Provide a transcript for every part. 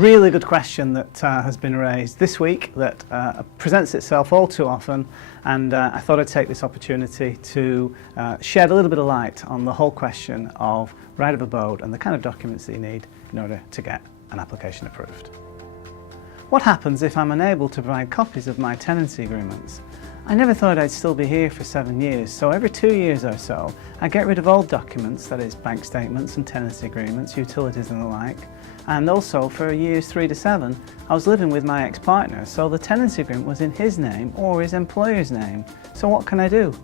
really good question that has been raised this week that presents itself all too often, and I thought I'd take this opportunity to shed a little bit of light on the whole question of right of abode and the kind of documents that you need in order to get an application approved. What happens if I'm unable to provide copies of my tenancy agreements? I never thought I'd still be here for 7 years, so every 2 years or so I get rid of old documents, that is bank statements and tenancy agreements, utilities and the like. And also for years 3 to 7 I was living with my ex-partner, so the tenancy agreement was in his name or his employer's name. So what can I do?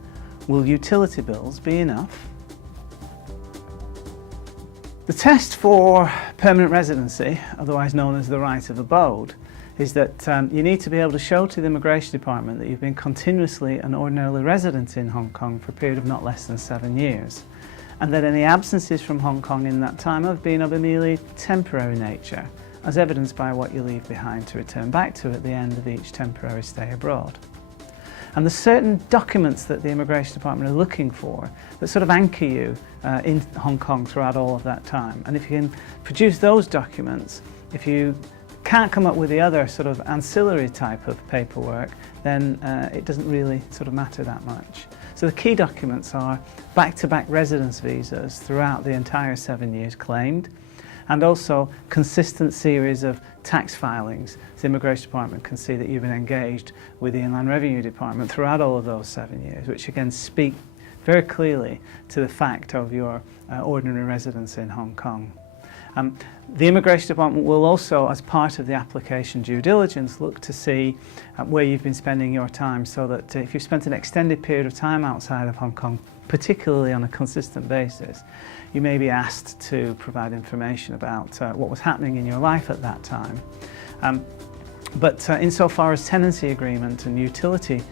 Will utility bills be enough? The test for permanent residency, otherwise known as the right of abode, is that you need to be able to show to the Immigration Department that you've been continuously and ordinarily resident in Hong Kong for a period of not less than 7 years, and that any absences from Hong Kong in that time have been of a merely temporary nature, as evidenced by what you leave behind to return back to at the end of each temporary stay abroad. And there's certain documents that the Immigration Department are looking for that sort of anchor you in Hong Kong throughout all of that time. And if you can produce those documents, if you can't come up with the other sort of ancillary type of paperwork, then it doesn't really sort of matter that much. So the key documents are back-to-back residence visas throughout the entire 7 years claimed, and also consistent series of tax filings. So the Immigration Department can see that you've been engaged with the Inland Revenue Department throughout all of those 7 years, which again speak very clearly to the fact of your ordinary residence in Hong Kong. The Immigration Department will also, as part of the application due diligence, look to see where you've been spending your time, so that if you've spent an extended period of time outside of Hong Kong, particularly on a consistent basis, you may be asked to provide information about what was happening in your life at that time. But insofar as tenancy agreement and utility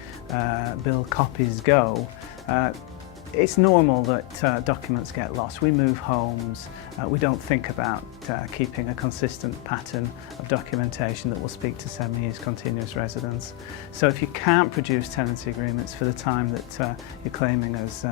bill copies go, it's normal that documents get lost. We move homes, we don't think about keeping a consistent pattern of documentation that will speak to 7 years continuous residence. So if you can't produce tenancy agreements for the time that you're claiming as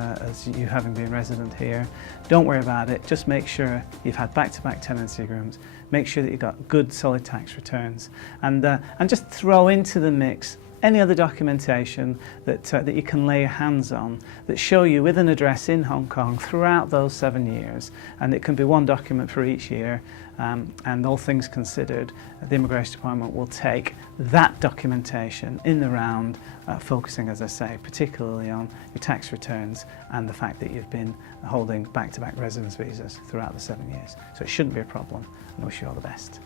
you having been resident here, don't worry about it. Just make sure you've had back-to-back tenancy agreements, make sure that you've got good solid tax returns, and just throw into the mix any other documentation that you can lay your hands on that show you with an address in Hong Kong throughout those 7 years, and it can be one document for each year, and all things considered, the Immigration Department will take that documentation in the round, focusing, as I say, particularly on your tax returns and the fact that you've been holding back-to-back residence visas throughout the 7 years. So it shouldn't be a problem, and I wish you all the best.